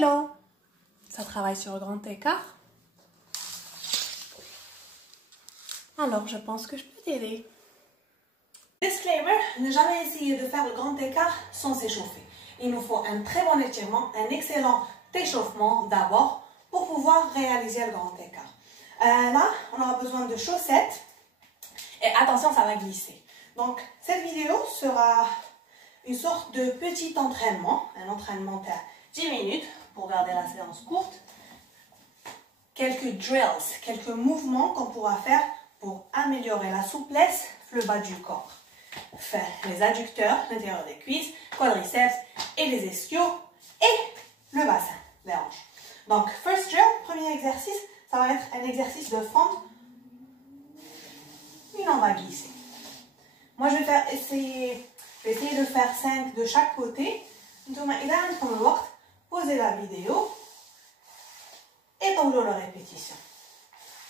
Hello! Ça travaille sur le grand écart? Alors, je pense que je peux t'aider. Disclaimer, ne jamais essayer de faire le grand écart sans s'échauffer. Il nous faut un très bon étirement, un excellent échauffement d'abord pour pouvoir réaliser le grand écart. Là, on aura besoin de chaussettes et attention, ça va glisser. Donc, cette vidéo sera une sorte de petit entraînement, un entraînement à 10 minutes pour garder la séance courte. Quelques drills, quelques mouvements qu'on pourra faire pour améliorer la souplesse, le bas du corps. Faire les adducteurs, l'intérieur des cuisses, quadriceps et les ischios et le bassin, les hanches. Donc, first drill, premier exercice, ça va être un exercice de fente. Puis on va glisser. Moi, je vais essayer de faire 5 de chaque côté. Posez la vidéo et tombe la répétition.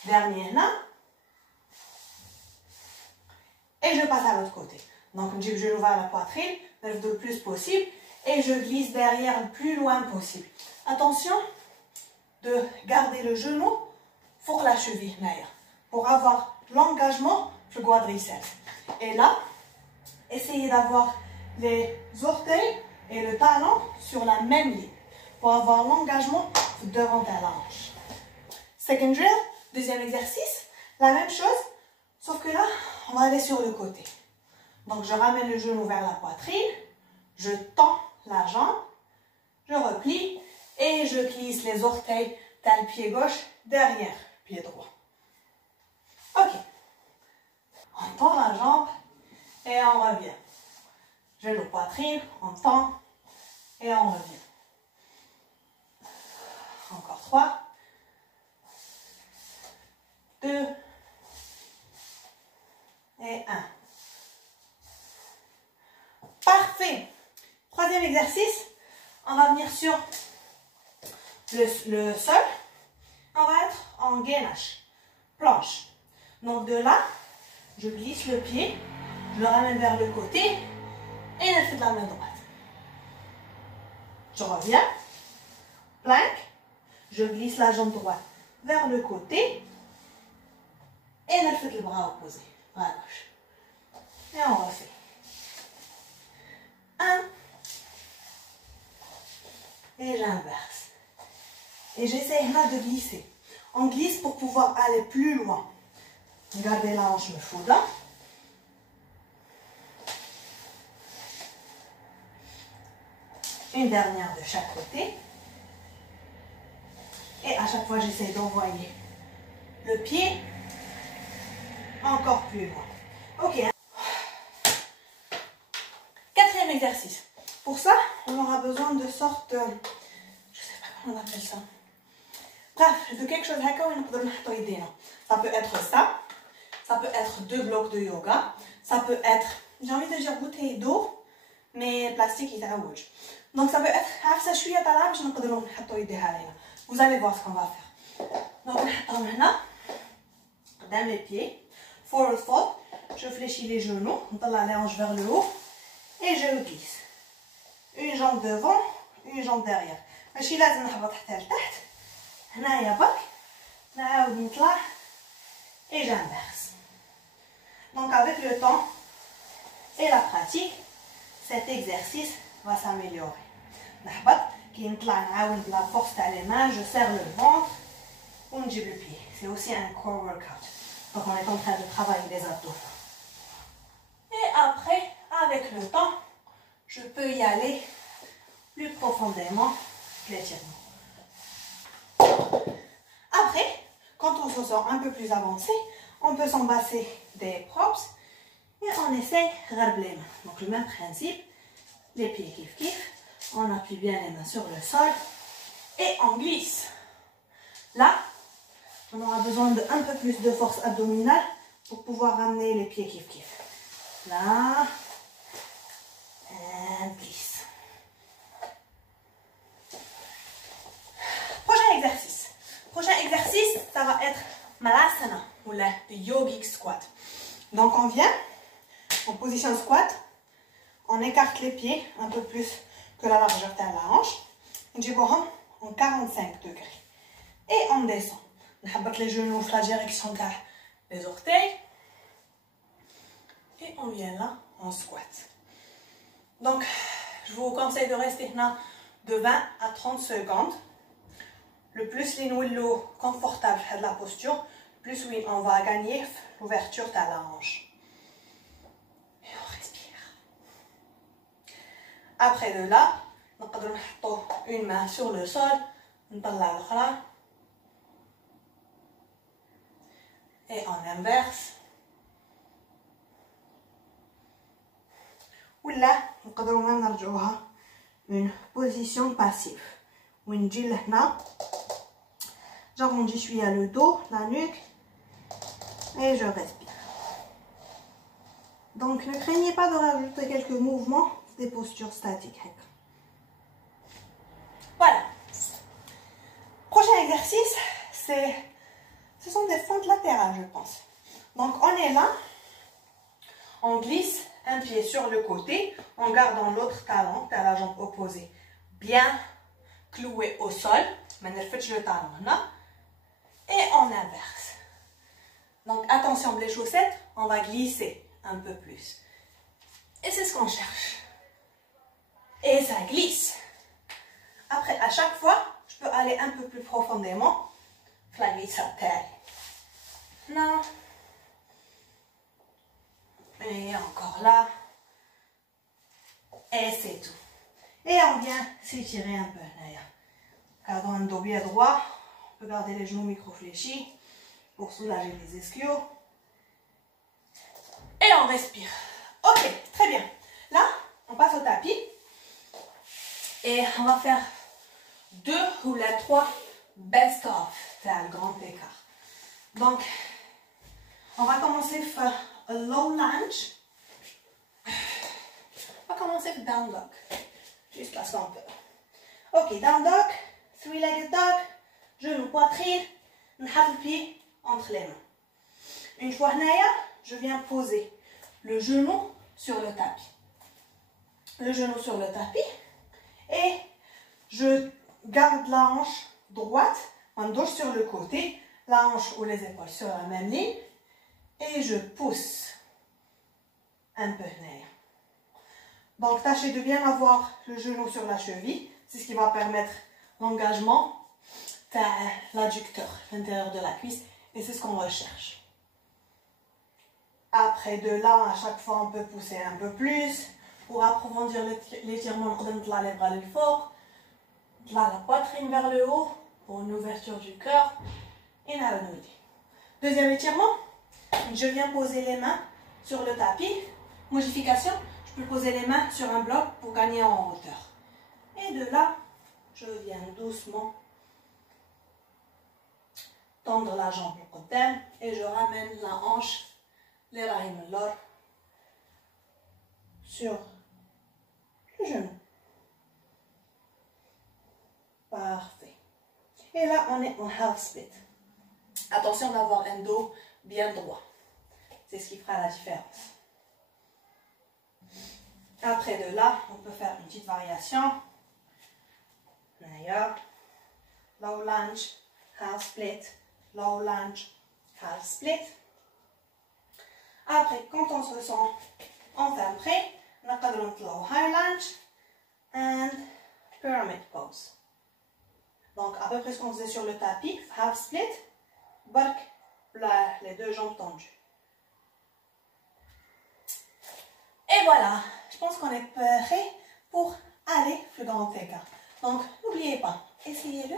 Dernier là. Et je passe à l'autre côté. Donc, je genou vers la poitrine, lève le plus possible et je glisse derrière le plus loin possible. Attention de garder le genou pour la cheville derrière, pour avoir l'engagement du quadriceps. Et là, essayez d'avoir les orteils et le talon sur la même ligne pour avoir l'engagement devant ta hanche. Second drill, deuxième exercice, la même chose, sauf que là, on va aller sur le côté. Donc, je ramène le genou vers la poitrine, je tends la jambe, je replie et je glisse les orteils dans le pied gauche derrière le pied droit. Ok. On tend la jambe et on revient. Genou poitrine, on tend et on revient. Encore 3, 2 et 1. Parfait. Troisième exercice, on va venir sur le sol. On va être en gainage, planche. Donc de là, je glisse le pied, je le ramène vers le côté et je fais de la main droite. Je reviens, plank, je glisse la jambe droite vers le côté et je fais le bras opposé, bras gauche. Et on refait. 1 et j'inverse. Et j'essaie là de glisser. On glisse pour pouvoir aller plus loin. Regardez la hanche me fout là. Une dernière de chaque côté. Et à chaque fois, j'essaie d'envoyer le pied encore plus loin. Ok. Quatrième exercice. Pour ça, on aura besoin de sorte, je sais pas comment on appelle ça. Bref, de quelque chose. Ça peut être ça. Ça peut être 2 blocs de yoga. Ça peut être, j'ai envie de dire bouteille d'eau, mais plastique il t'aouge. Donc ça peut être, vous allez voir ce qu'on va faire. Donc on là, dans les pieds, forward fold, je fléchis les genoux, on tend la hanche vers le haut et je glisse. Une jambe devant, une jambe derrière. ماشي لازم نهبط حتى لتحت. هنايا برك نعاود نطلع et j'inverse. Donc avec le temps et la pratique, cet exercice va s'améliorer. نهبط كي نطلع نعاود la force تاع les mains, je serre le ventre ونجيب le pied. C'est aussi un core workout. Donc on est en train de travailler les abdos. Et après, avec le temps, je peux y aller plus profondément l'étirement. Après, quand on se sent un peu plus avancé, on peut s'embasser des props et on essaie de les mains. Donc le même principe, les pieds kiff, on appuie bien les mains sur le sol et on glisse. Là, on aura besoin d'un peu plus de force abdominale pour pouvoir ramener les pieds kiff. Là, et glisse. Prochain exercice, ça va être Malasana ou le Yogic Squat. Donc on vient en position squat, on écarte les pieds un peu plus que la largeur de la hanche. en 45 degrés. Et on descend. On habite les genoux dans la direction des orteils. Et on vient là en squat. Donc, je vous conseille de rester là de 20 à 30 secondes. Le plus les nous confortable de la posture, plus oui, on va gagner l'ouverture de la hanche. Et on respire. Après de là, on peut mettre une main sur le sol, on peut l'autre. Et on inverse. Ou là, on peut même faire une position passive. Où on dit là, j'arrondis le dos, la nuque, et je respire. Donc, ne craignez pas de rajouter quelques mouvements des postures statiques. Voilà. Prochain exercice, ce sont des fentes latérales, je pense. Donc, on est là, on glisse un pied sur le côté, en gardant l'autre talon, la jambe opposée, bien cloué au sol, mais ne faites le talon là, et on inverse. Donc attention les chaussettes, on va glisser un peu plus. Et c'est ce qu'on cherche. Et ça glisse. Après, à chaque fois, je peux aller un peu plus profondément. La glisse à terre. Là. Et encore là. Et c'est tout. Et on vient s'étirer un peu. Gardons un dos bien droit. On peut garder les genoux micro-fléchis pour soulager les ischios. Et on respire. Ok, très bien. Là, on passe au tapis. Et on va faire 2 ou 3 best-of. C'est un grand écart. Donc, on va commencer par un low lunge. On va commencer par down dog. Jusqu'à ce qu'on peut. Ok, down dog, 3-legged dog, genou, poitrine, on a le pied entre les mains. Une fois là, je viens poser le genou sur le tapis. Le genou sur le tapis et je garde la hanche droite, en dos sur le côté, la hanche ou les épaules sur la même ligne et je pousse un peu derrière. Donc, tâchez de bien avoir le genou sur la cheville. C'est ce qui va permettre l'engagement de l'adducteur, l'intérieur de la cuisse. Et c'est ce qu'on recherche. Après de là, à chaque fois, on peut pousser un peu plus. Pour approfondir l'étirement, on donne les bras le fort. La poitrine vers le haut pour une ouverture du cœur. Et la deuxième étirement. Je viens poser les mains sur le tapis. Modification. Je peux poser les mains sur un bloc pour gagner en hauteur. Et de là, je viens doucement tendre la jambe au côté et je ramène la hanche, les rahim l'or, sur le genou. Parfait. Et là, on est en half split. Attention d'avoir un dos bien droit. C'est ce qui fera la différence. Après de là, on peut faire une petite variation. D'ailleurs, low lunge, half split, low lunge, half split. Après, quand on se sent enfin prêt, on va faire high lunge and pyramid pose. Donc, à peu près ce qu'on faisait sur le tapis, half split, barque, les deux jambes tendues. Et voilà, je pense qu'on est prêt pour aller plus grand écart. Donc, n'oubliez pas, essayez-le